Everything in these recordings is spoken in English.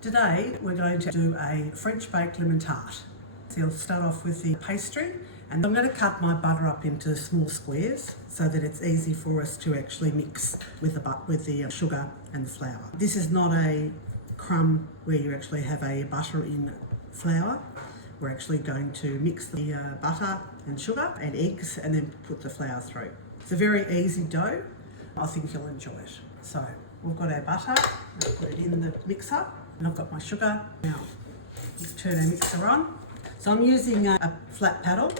Today we're going to do a French baked lemon tart. So you'll start off with the pastry, and I'm going to cut my butter up into small squares so that it's easy for us to actually mix with the sugar and the flour. This is not a crumb where you actually have a butter in flour. We're actually going to mix the butter and sugar and eggs and then put the flour through. It's a very easy dough. I think you'll enjoy it. So we've got our butter, I'll put it in the mixer, and I've got my sugar. Now let's turn our mixer on. So I'm using a flat paddle.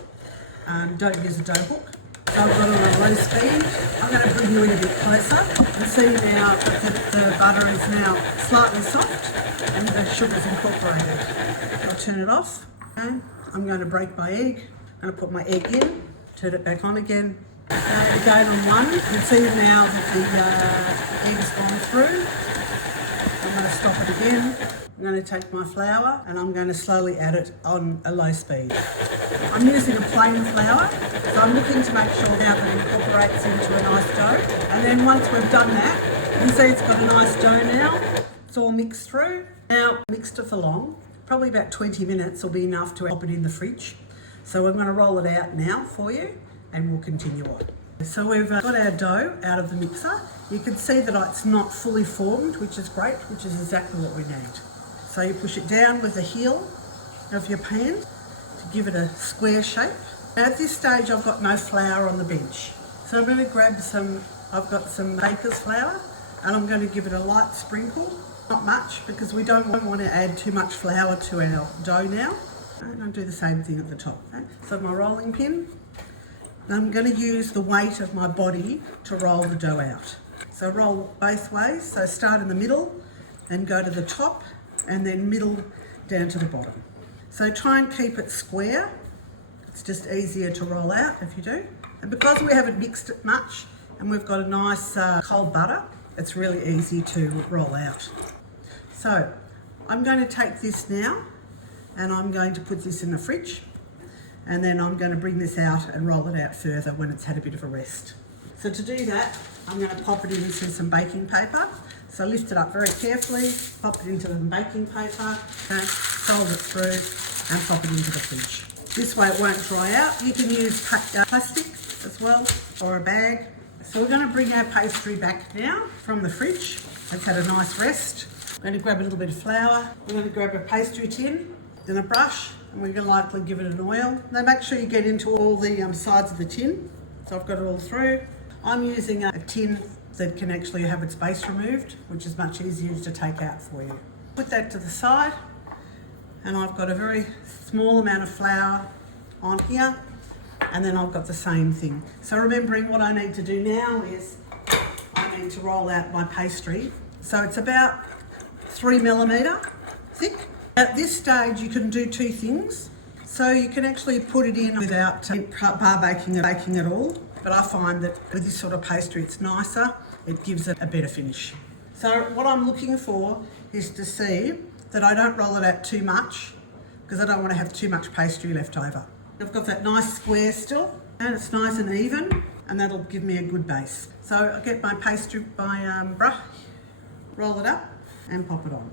Don't use a dough hook. So I've got it on low speed. I'm going to bring you in a bit closer and see now that the butter is now slightly soft and the sugar's incorporated. I'll turn it off. Okay. I'm going to break my egg. I'm going to put my egg in, turn it back on again. Again on one. You can see now that the egg's gone through. I'm going to stop it again. I'm going to take my flour and I'm going to slowly add it on a low speed. I'm using a plain flour, so I'm looking to make sure now that it incorporates into a nice dough. And then once we've done that, you can see it's got a nice dough now. It's all mixed through. Now, mixed it for long, probably about 20 minutes will be enough to pop it in the fridge. So I'm going to roll it out now for you and we'll continue on. So we've got our dough out of the mixer. You can see that it's not fully formed, which is great, which is exactly what we need. So you push it down with the heel of your pan to give it a square shape. Now at this stage I've got no flour on the bench. So I'm going to grab I've got some baker's flour and I'm going to give it a light sprinkle. Not much because we don't want to add too much flour to our dough now. And I'll do the same thing at the top. Okay? So my rolling pin. I'm going to use the weight of my body to roll the dough out. So roll both ways. So start in the middle and go to the top and then middle down to the bottom. So try and keep it square. It's just easier to roll out if you do. And because we haven't mixed it much and we've got a nice cold butter, it's really easy to roll out. So I'm going to take this now and I'm going to put this in the fridge. And then I'm going to bring this out and roll it out further when it's had a bit of a rest. So to do that, I'm going to pop it into some baking paper. So lift it up very carefully, pop it into the baking paper, fold it through and pop it into the fridge. This way it won't dry out. You can use plastic as well or a bag. So we're going to bring our pastry back now from the fridge. It's had a nice rest. We're going to grab a little bit of flour. We're going to grab a pastry tin, then a brush, and we're going to lightly give it an oil. Now make sure you get into all the sides of the tin. So I've got it all through. I'm using a tin that can actually have its base removed, which is much easier to take out for you. Put that to the side, and I've got a very small amount of flour on here, and then I've got the same thing. So remembering what I need to do now is I need to roll out my pastry. So it's about 3mm thick. At this stage you can do two things. So you can actually put it in without bar baking at all. But I find that with this sort of pastry it's nicer, it gives it a better finish. So what I'm looking for is to see that I don't roll it out too much because I don't want to have too much pastry left over. I've got that nice square still and it's nice and even and that'll give me a good base. So I'll get my pastry by brush, roll it up and pop it on.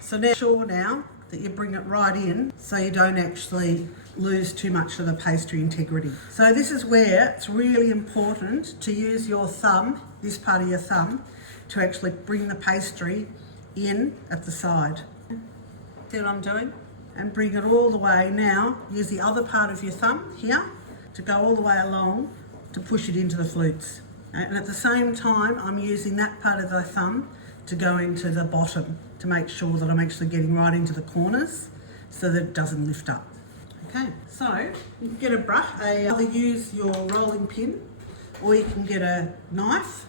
So now sure now that you bring it right in so you don't actually lose too much of the pastry integrity. So this is where it's really important to use your thumb, this part of your thumb, to actually bring the pastry in at the side. See what I'm doing? And bring it all the way. Now use the other part of your thumb here to go all the way along to push it into the flutes. And at the same time I'm using that part of the thumb to go into the bottom to make sure that I'm actually getting right into the corners so that it doesn't lift up. Okay, so you can get a brush, either use your rolling pin or you can get a knife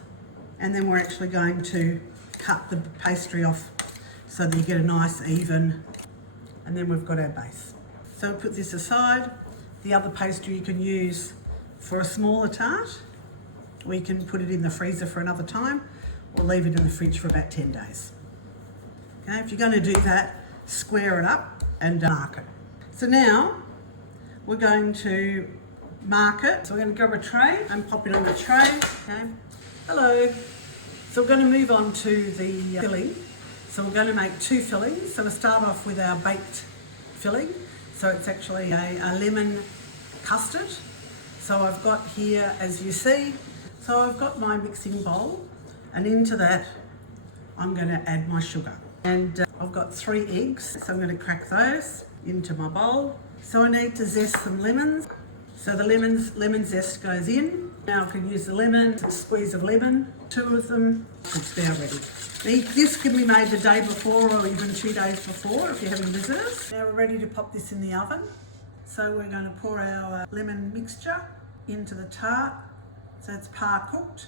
and then we're actually going to cut the pastry off so that you get a nice even, and then we've got our base. So put this aside. The other pastry you can use for a smaller tart, or you can put it in the freezer for another time or leave it in the fridge for about 10 days. Okay, if you're going to do that, square it up and mark it. So now we're going to mark it. So we're going to grab a tray and pop it on the tray. Okay. Hello. So we're going to move on to the filling. So So we're going to make 2 fillings. So we'll start off with our baked filling. So it's actually a lemon custard. So I've got here, as you see, so I've got my mixing bowl, and into that I'm going to add my sugar. And I've got 3 eggs, so I'm going to crack those into my bowl. So I need to zest some lemons. So the lemon zest goes in. Now I can use the lemon, a squeeze of lemon, 2 of them. It's now ready. This can be made the day before or even 2 days before if you're having visitors. Now we're ready to pop this in the oven. So we're going to pour our lemon mixture into the tart. So it's par cooked.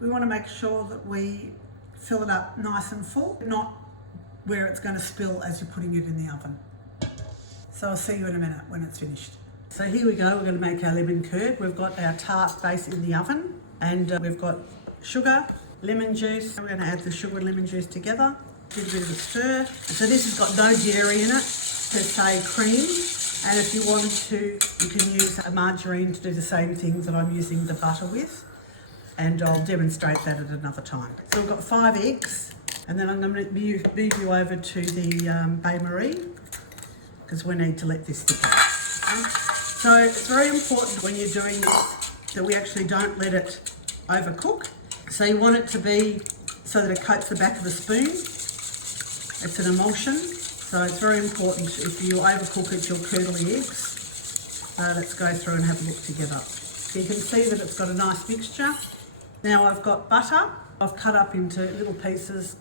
We want to make sure that we fill it up nice and full, not where it's going to spill as you're putting it in the oven. So I'll see you in a minute when it's finished. So here we go, we're going to make our lemon curd. We've got our tart base in the oven, and we've got sugar, lemon juice. We're going to add the sugar and lemon juice together. Give a bit of a stir. So this has got no dairy in it, per se cream. And if you wanted to, you can use a margarine to do the same things that I'm using the butter with. And I'll demonstrate that at another time. So we've got 5 eggs, and then I'm going to move you over to the bain-marie, because we need to let this thicken. Okay? So it's very important when you're doing this that we actually don't let it overcook. So you want it to be so that it coats the back of the spoon. It's an emulsion, so it's very important. If you overcook it, you'll curdle the eggs. Let's go through and have a look together. So you can see that it's got a nice mixture. Now I've got butter. I've cut up into little pieces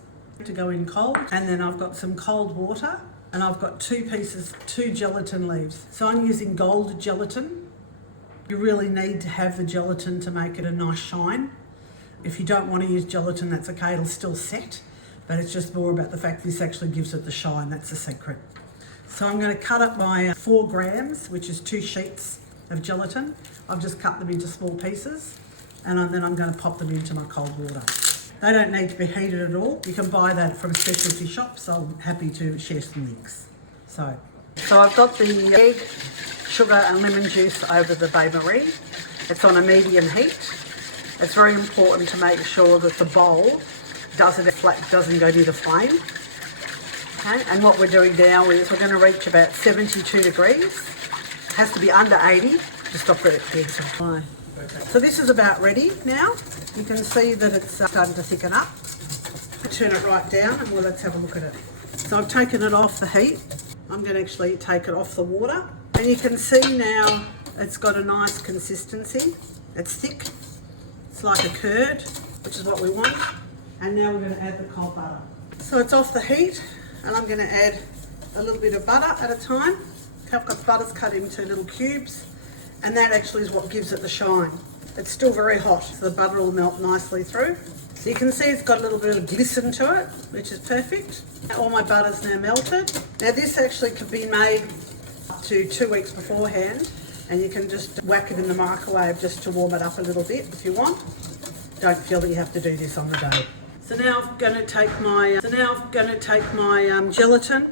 to go in cold, and then I've got some cold water, and I've got 2 gelatin leaves. So I'm using gold gelatin. You really need to have the gelatin to make it a nice shine. If you don't want to use gelatin, that's okay, it'll still set, but it's just more about the fact this actually gives it the shine. That's the secret. So I'm going to cut up my 4 grams, which is 2 sheets of gelatin. I've just cut them into small pieces, and then I'm going to pop them into my cold water. They don't need to be heated at all. You can buy that from specialty shops. I'm happy to share some links. So I've got the egg, sugar and lemon juice over the bain-marie. It's on a medium heat. It's very important to make sure that the bowl doesn't go near the flame. Okay, and what we're doing now is we're going to reach about 72 degrees. It has to be under 80 to stop it getting so high. So this is about ready now. You can see that it's starting to thicken up. Turn it right down, and well, let's have a look at it. So I've taken it off the heat. I'm going to actually take it off the water. And you can see now it's got a nice consistency. It's thick. It's like a curd, which is what we want. And now we're going to add the cold butter. So it's off the heat, and I'm going to add a little bit of butter at a time. I've got butters cut into little cubes, and that actually is what gives it the shine. It's still very hot, so the butter will melt nicely through. So you can see it's got a little bit of glisten to it, which is perfect. All my butter's now melted. Now this actually could be made up to 2 weeks beforehand, and you can just whack it in the microwave just to warm it up a little bit if you want. Don't feel that you have to do this on the day. So now I'm going to take my gelatin.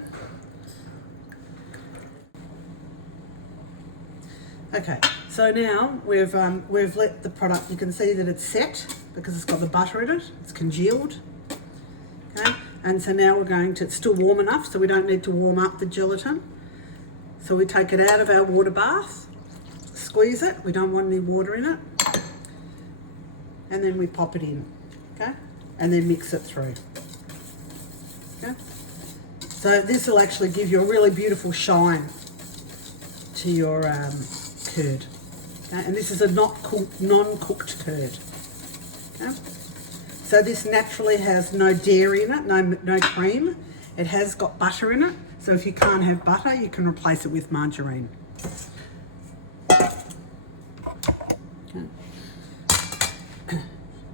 Okay, so now we've let the product. You can see that it's set because it's got the butter in it. It's congealed. Okay, and so now we're going to. It's still warm enough, so we don't need to warm up the gelatin. So we take it out of our water bath, squeeze it. We don't want any water in it, and then we pop it in. Okay, and then mix it through. Okay, so this will actually give you a really beautiful shine to your curd. Okay? And this is a non-cooked curd. Okay? So this naturally has no dairy in it, no cream. It has got butter in it. So if you can't have butter, you can replace it with margarine. Okay.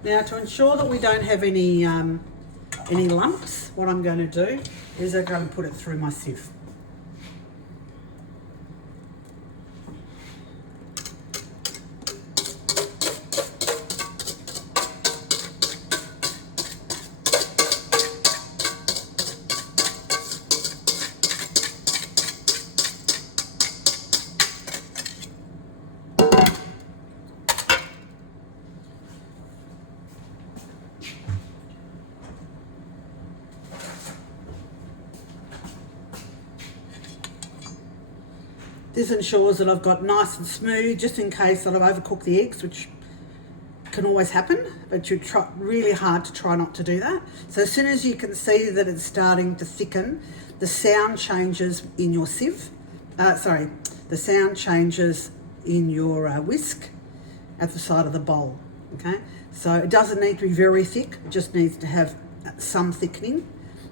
Now to ensure that we don't have any lumps, what I'm going to do is I'm going to put it through my sieve. This ensures that I've got nice and smooth, just in case that I've overcooked the eggs, which can always happen, but you try really hard to try not to do that. So as soon as you can see that it's starting to thicken, the sound changes in your sieve. The sound changes in your whisk at the side of the bowl. Okay, so it doesn't need to be very thick. It just needs to have some thickening,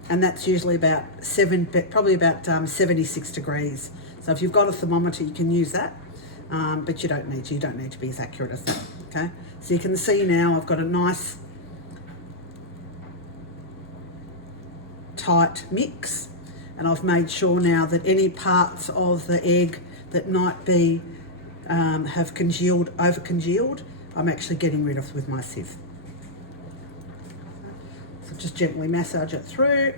and that's usually about 76 degrees. So if you've got a thermometer, you can use that, but you don't need to be as accurate as that. Okay, so you can see now I've got a nice tight mix, and I've made sure now that any parts of the egg that might be have over congealed, I'm actually getting rid of with my sieve. So just gently massage it through.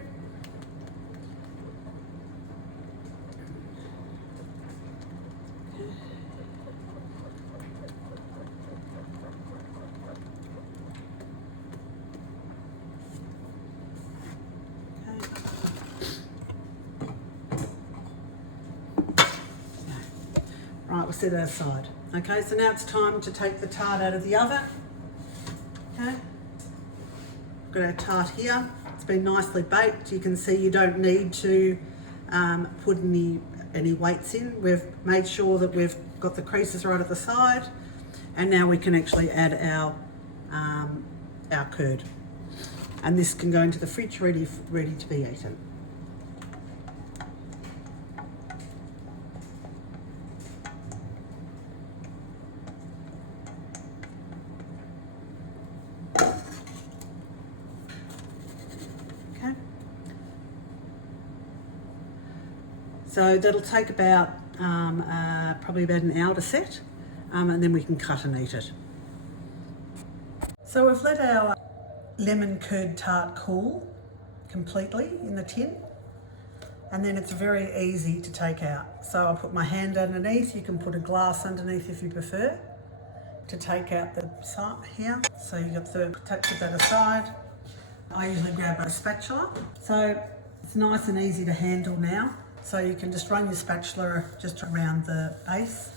Right, we'll set it aside. Okay, so now it's time to take the tart out of the oven. Okay, got our tart here. It's been nicely baked. You can see you don't need to put any weights in. We've made sure that we've got the creases right at the side, and now we can actually add our curd. And this can go into the fridge ready to be eaten. So that'll take about probably about an hour to set, and then we can cut and eat it. So we've let our lemon curd tart cool completely in the tin, and then it's very easy to take out. So I'll put my hand underneath. You can put a glass underneath if you prefer to take out the side here. So you got the put that aside. I usually grab a spatula. So it's nice and easy to handle now. So you can just run your spatula just around the base,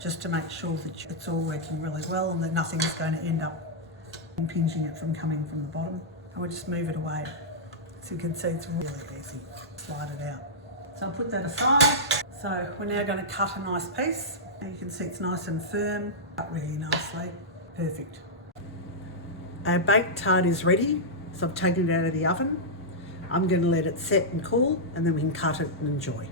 just to make sure that it's all working really well and that nothing's going to end up impinging it from coming from the bottom. And we'll just move it away. So you can see it's really easy. Slide it out. So I'll put that aside. So we're now going to cut a nice piece. And you can see it's nice and firm, cut really nicely. Perfect. Our baked tart is ready. So I've taken it out of the oven. I'm going to let it set and cool, and then we can cut it and enjoy.